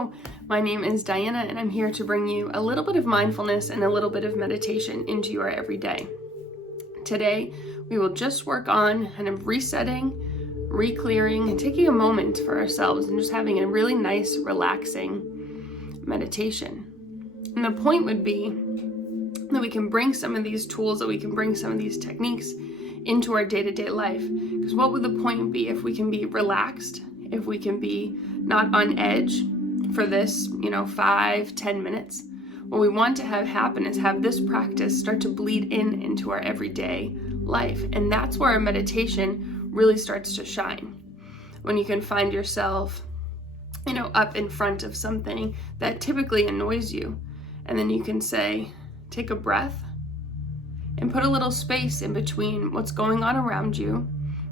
Hello, my name is Diana and I'm here to bring you a little bit of mindfulness and a little bit of meditation into your everyday. Today, we will just work on kind of resetting, re-clearing, and taking a moment for ourselves and just having a really nice, relaxing meditation. And the point would be that we can bring some of these tools, that we can bring some of these techniques into our day-to-day life. Because what would the point be if we can be relaxed, if we can be not on edge for this, 5-10 minutes? What we want to have happen is have this practice start to bleed into our everyday life. And that's where our meditation really starts to shine. When you can find yourself, up in front of something that typically annoys you. And then you can say, take a breath and put a little space in between what's going on around you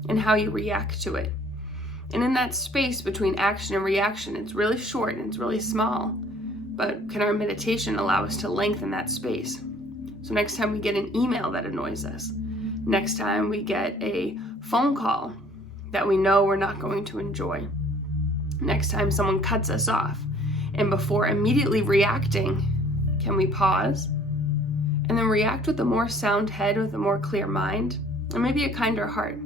and how you react to it. And in that space between action and reaction, it's really short and it's really small. But can our meditation allow us to lengthen that space? So next time we get an email that annoys us, next time we get a phone call that we know we're not going to enjoy, next time someone cuts us off, and before immediately reacting, can we pause and then react with a more sound head, with a more clear mind, and maybe a kinder heart?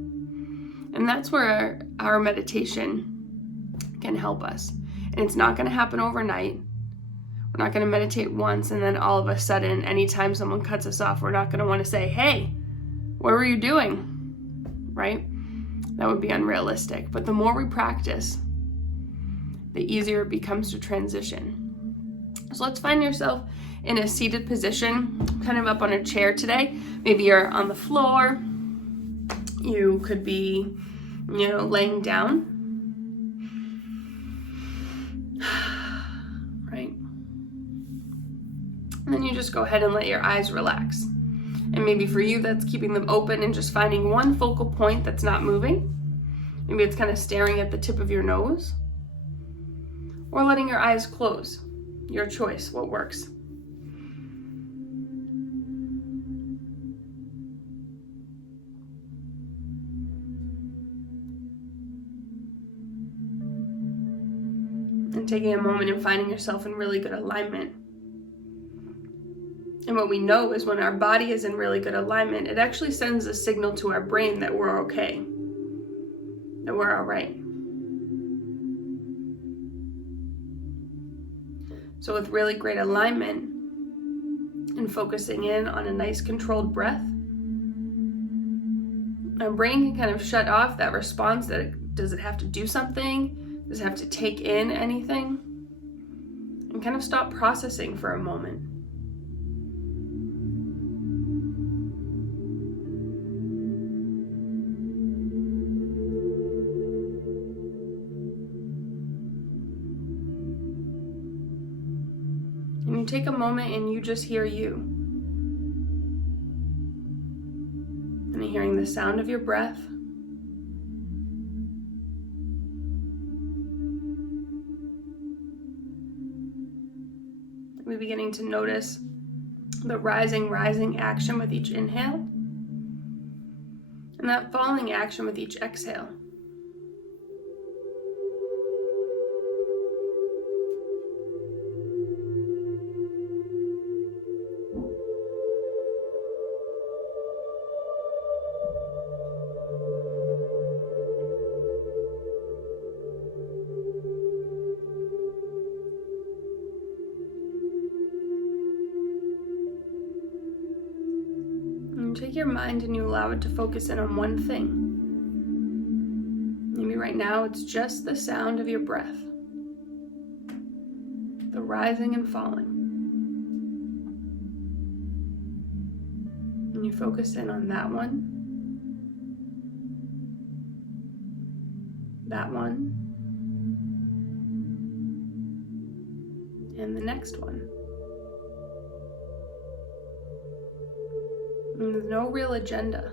And that's where our meditation can help us. And it's not going to happen overnight. We're not going to meditate once and then all of a sudden, anytime someone cuts us off, we're not going to want to say, hey, what were you doing? Right? That would be unrealistic. But the more we practice, the easier it becomes to transition. So let's find yourself in a seated position, kind of up on a chair today. Maybe you're on the floor. You could be, laying down. Right? And then you just go ahead and let your eyes relax. And maybe for you, that's keeping them open and just finding one focal point that's not moving. Maybe it's kind of staring at the tip of your nose. Or letting your eyes close. Your choice, what works. And taking a moment and finding yourself in really good alignment. And what we know is when our body is in really good alignment, it actually sends a signal to our brain that we're okay, that we're all right. So with really great alignment and focusing in on a nice controlled breath, our brain can kind of shut off that response that does it have to do something? Does it have to take in anything? And kind of stop processing for a moment. And you take a moment and you just hear you. And hearing the sound of your breath. We're beginning to notice the rising action with each inhale, and that falling action with each exhale. Take your mind and you allow it to focus in on one thing. Maybe right now it's just the sound of your breath, the rising and falling. And you focus in on that one, and the next one. And there's no real agenda.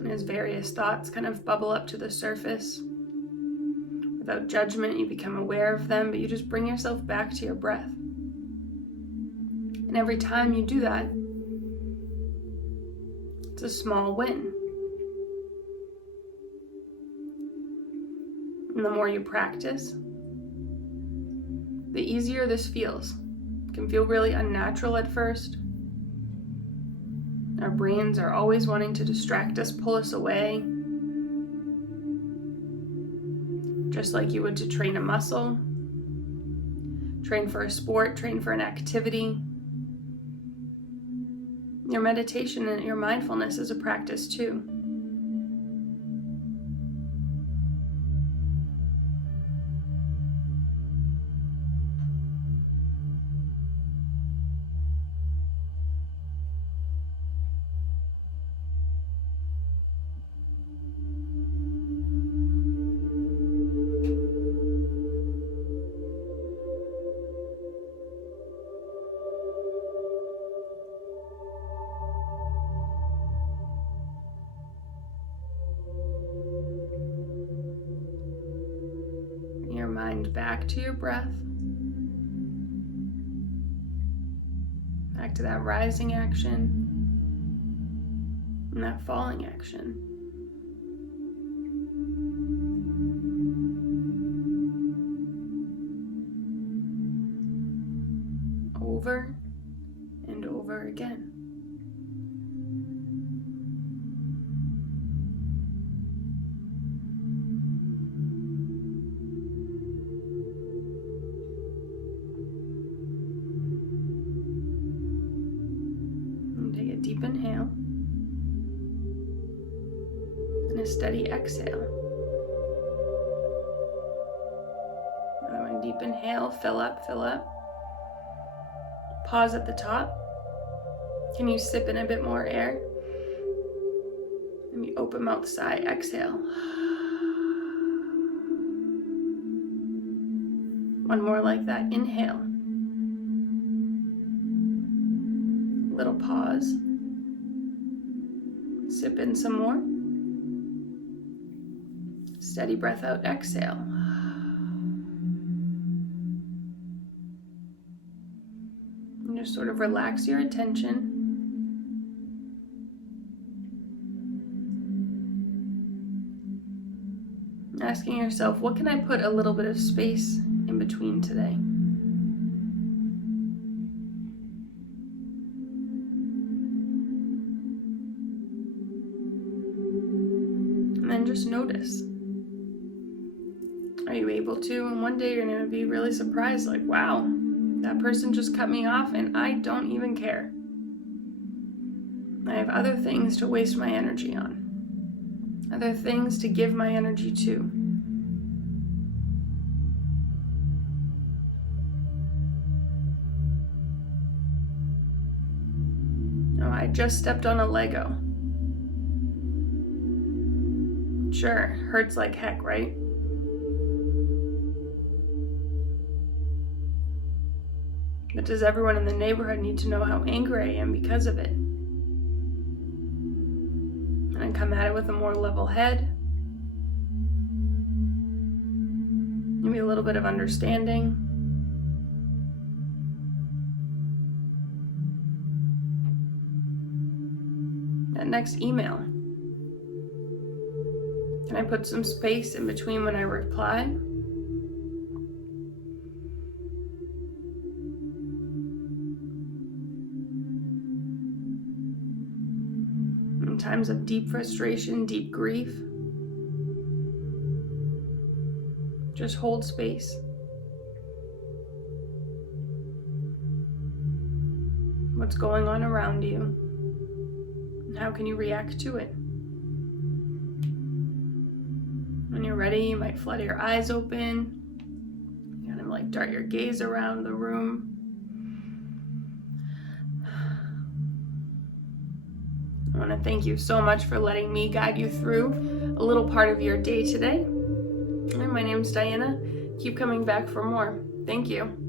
And as various thoughts kind of bubble up to the surface, without judgment, you become aware of them, but you just bring yourself back to your breath. And every time you do that, it's a small win. And the more you practice, the easier this feels. It can feel really unnatural at first. Our brains are always wanting to distract us, pull us away. Just like you would to train a muscle, train for a sport, train for an activity. Your meditation and your mindfulness is a practice too. Your mind back to your breath, back to that rising action and that falling action. Over and over again. Deep inhale and a steady exhale. Another one, deep inhale, fill up, fill up. Pause at the top. Can you sip in a bit more air? Maybe open mouth sigh, exhale. One more like that, inhale. Little pause. Sip in some more. Steady breath out, exhale. And just sort of relax your attention. Asking yourself, what can I put a little bit of space in between today? And then just notice. Are you able to? And one day you're going to be really surprised, like, wow, that person just cut me off and I don't even care. I have other things to waste my energy on. Other things to give my energy to. Oh, I just stepped on a Lego. Sure, hurts like heck, right? But does everyone in the neighborhood need to know how angry I am because of it? And I come at it with a more level head. Maybe a little bit of understanding. That next email. Can I put some space in between when I reply? In times of deep frustration, deep grief, just hold space. What's going on around you? And how can you react to it? When you're ready, you might flutter your eyes open. You kind of like dart your gaze around the room. I want to thank you so much for letting me guide you through a little part of your day today. And my name's Diana. Keep coming back for more. Thank you.